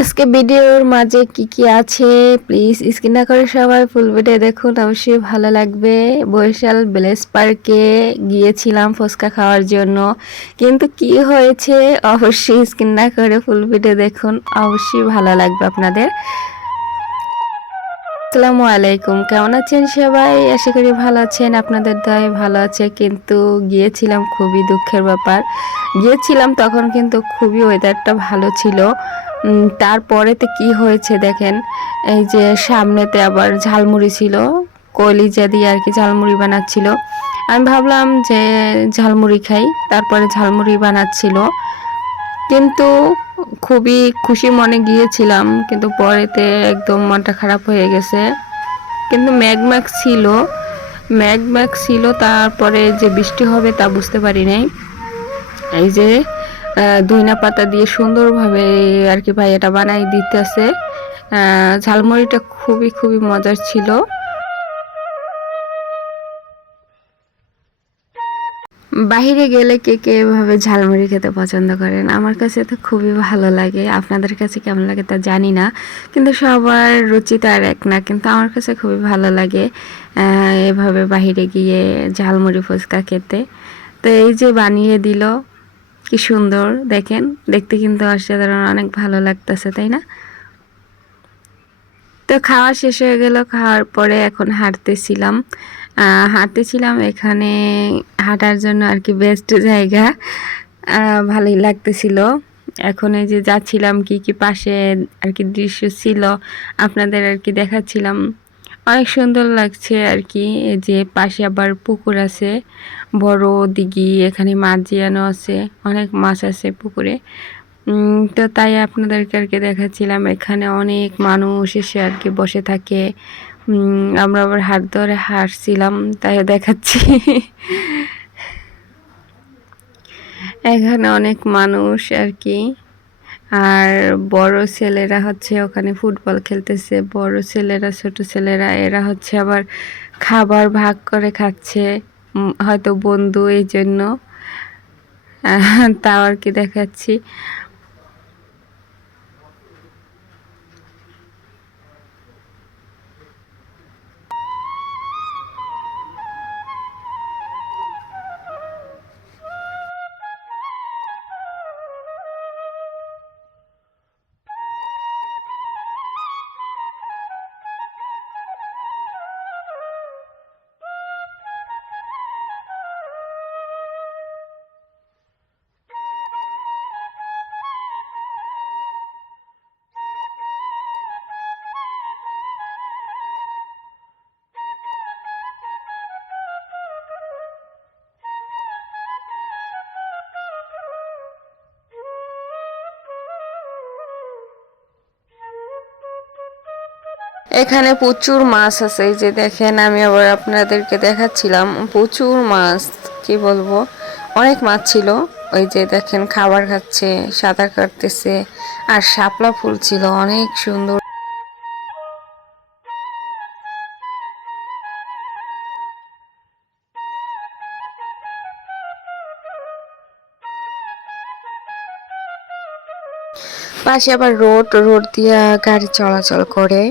আজকে ভিডিওর মাঝে কি কি আছে প্লিজ স্ক্রিন না করে সবাই ফুল ভিডিও দেখুন, অবশ্যই ভালো লাগবে। বরিশাল ভিলেজ পার্কে গিয়েছিলাম ফুচকা খাওয়ার জন্য, কিন্তু কি হয়েছে অবশ্যই স্ক্রিন না করে ফুল ভিডিও দেখুন, অবশ্যই ভালো লাগবে আপনাদের। আসসালামু আলাইকুম, কেমন আছেন সবাই? আশা করি ভালো আছেন, আপনাদের দয়ায় ভালো আছে। কিন্তু গিয়েছিলাম, খুবই দুঃখের ব্যাপার। গিয়েছিলাম তখন কিন্তু খুবই ওয়েদারটা ভালো ছিল। তারপরেতে কি হয়েছে দেখেন, এই যে সামনেতে আবার ঝালমুড়ি ছিল, কলিজা দিয়ে আর কি ঝালমুড়ি বানাচ্ছিল। আমি ভাবলাম যে ঝালমুড়ি খাই, তারপরে ঝালমুড়ি বানাচ্ছিল, কিন্তু খুবই খুশি মনে গিয়েছিলাম, কিন্তু পরেতে একদম মনটা খারাপ হয়ে গেছে। কিন্তু ম্যাগ ছিল, তারপরে যে বৃষ্টি হবে তা বুঝতে পারি নাই। এই যে ধইনা পাতা দিয়ে সুন্দরভাবে আর কি ভাই এটা বানাই দিতেছে। ঝালমুড়িটা খুবই খুবই মজার ছিল। বাহিরে গেলে কে কে এভাবে ঝালমুড়ি খেতে পছন্দ করেন? আমার কাছে তো খুবই ভালো লাগে, আপনাদের কাছে কেমন লাগে তা জানি না, কিন্তু সবার রুচি তো আর এক না। কিন্তু আমার কাছে খুবই ভালো লাগে এভাবে বাহিরে গিয়ে ঝালমুড়ি ফুচকা খেতে। তো এই যে বানিয়ে দিল, কি সুন্দর দেখেন, দেখতে কিন্তু অসাধারণ, অনেক ভালো লাগতেছে, তাই না? তো খাওয়া শেষ হয়ে গেল, খাওয়ার পরে এখন হাঁটতেছিলাম এখানে হাঁটার জন্য আর কি বেস্ট জায়গা, ভালোই লাগতেছিল। এখন এই যে যাচ্ছিলাম, কি কি পাশে আর কি দৃশ্য ছিল আপনাদের আর কি দেখাচ্ছিলাম, অনেক সুন্দর লাগছে আর কি। এই যে পাশে আবার পুকুর আছে, বড় দিঘি, এখানে মাছ জিয়ানো আছে, অনেক মাছ আছে পুকুরে। তো তাই আপনাদেরকে আর কি দেখাচ্ছিলাম, এখানে অনেক মানুষ এসে আর কি বসে থাকে। আমরা আবার হাত ধরে হাঁটছিলাম, তাই দেখাচ্ছি। এখানে অনেক মানুষ আর কি, আর বড় ছেলেরা হচ্ছে ওখানে ফুটবল খেলতেছে, বড় ছেলেরা ছোট ছেলেরা এরা হচ্ছে আবার খাবার ভাগ করে খাচ্ছে, হয়তো বন্ধু এই জন্য। তাও আর কি দেখাচ্ছি। এখানে প্রচুর মাছ আছে, এই যে দেখেন, আমি আবার আপনাদেরকে দেখাচ্ছিলাম, প্রচুর মাছ, কি বলবো, অনেক মাছ ছিল। ওই যে দেখেন খাবার খাচ্ছে, সাঁতার কাটতেছে, আর শাপলা ফুল ছিল অনেক সুন্দর। পাশে আবার রোড রোড দিয়া গাড়ি চলাচল করে।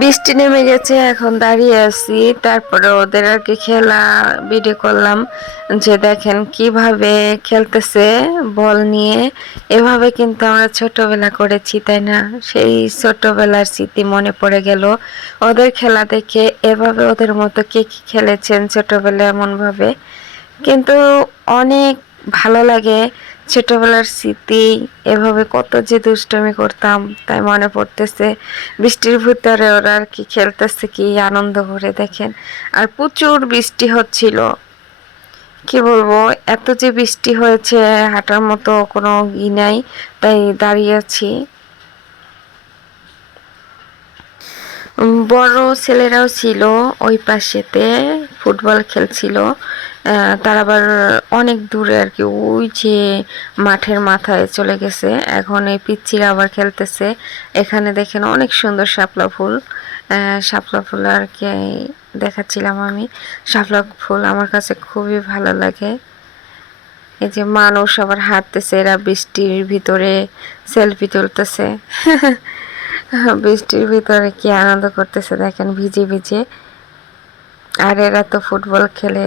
বৃষ্টি নেমে গেছে, এখন দাঁড়িয়ে আছি, তারপরে ওদের আর কি খেলা ভিডিও করলাম, যে দেখেন কিভাবে খেলতেছে বল নিয়ে। এভাবে কিন্তু আমরা ছোটবেলা করেছি, তাই না? সেই ছোটবেলার স্মৃতি মনে পড়ে গেল ওদের খেলা দেখে। এভাবে ওদের মতো কে কি খেলেছেন ছোটবেলায় এমন ভাবে, কিন্তু অনেক ভালো লাগে ছোটবেলার স্মৃতি, এভাবে কত যে দুষ্টুমি করতাম তাই মনে পড়তেছে। বৃষ্টির ভিতরে ওরা আর কি খেলতেছে, কি আনন্দ করে দেখেন। আর প্রচুর বৃষ্টি হচ্ছিল, কি বলবো, এত যে বৃষ্টি হয়েছে হাঁটার মতো কোনো নাই, তাই দাঁড়িয়ে আছি। বড় ছেলেরাও ছিল ওই পাশেতে, ফুটবল খেলছিল। তারা আবার অনেক দূরে আর কি, ওই যে মাঠের মাথায় চলে গেছে। এখন এই পিচ্চিরা আবার খেলতেছে। এখানে দেখেন অনেক সুন্দর শাপলা ফুল, শাপলা ফুল আর কি দেখাচ্ছিলাম আমি। শাপলা ফুল আমার কাছে খুবই ভালো লাগে। এই যে মানুষ আবার হাঁটতেছে, এরা বৃষ্টির ভিতরে সেলফি তুলতেছে। বৃষ্টির ভিতরে কি আনন্দ করতেছে দেখেন, ভিজে ভিজে। আর এরা তো ফুটবল খেলে,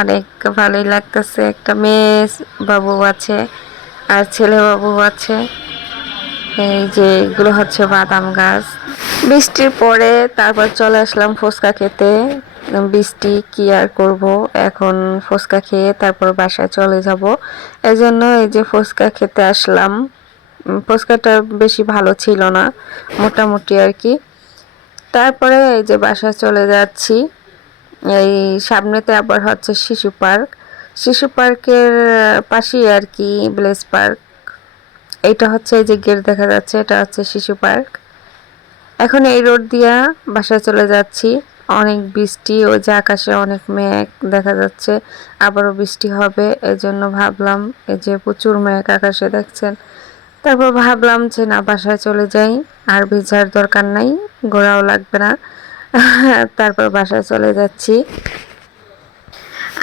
অনেক ভালোই লাগতেছে। একটা মেয়ে বাবু আছে আর ছেলে বাবু আছে। এই যে এগুলো হচ্ছে বাদাম গাছ। বৃষ্টির পরে তারপর চলে আসলাম ফুচকা খেতে। বৃষ্টি কি আর করব, এখন ফুচকা খেয়ে তারপর বাসায় চলে যাব। এজন্য এই যে ফুচকা খেতে আসলাম। ফুচকাটা বেশি ভালো ছিল না, মোটামুটি আর কি। তারপরে এই যে বাসায় চলে যাচ্ছি। এই সামনেতে আবার হচ্ছে শিশু পার্ক। শিশু পার্কের পাশেই আর কি ভিলেজ পার্ক। এইটা হচ্ছে এই যে গেট দেখা যাচ্ছে, এটা হচ্ছে শিশু পার্ক। এখন এই রোড দিয়া বাসায় চলে যাচ্ছি। অনেক বৃষ্টি, ওই যে আকাশে অনেক মেঘ দেখা যাচ্ছে, আবারও বৃষ্টি হবে। এজন্য ভাবলাম, এই যে প্রচুর মেঘ আকাশে দেখছেন। তারপর ভাবলাম যে না, বাসায় চলে যাই, আর ভিজার দরকার নাই, ঘোরাও লাগবে না। তারপর বাসায় চলে যাচ্ছি।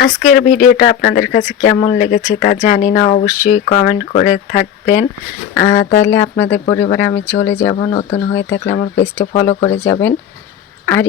আজকের ভিডিওটা আপনাদের কাছে কেমন লেগেছে তা জানি না, অবশ্যই কমেন্ট করে থাকবেন। তাহলে আপনাদের পরিবারে আমি চলে যাব। নতুন হয়ে থাকলে আমার পেজটা ফলো করে যাবেন। আর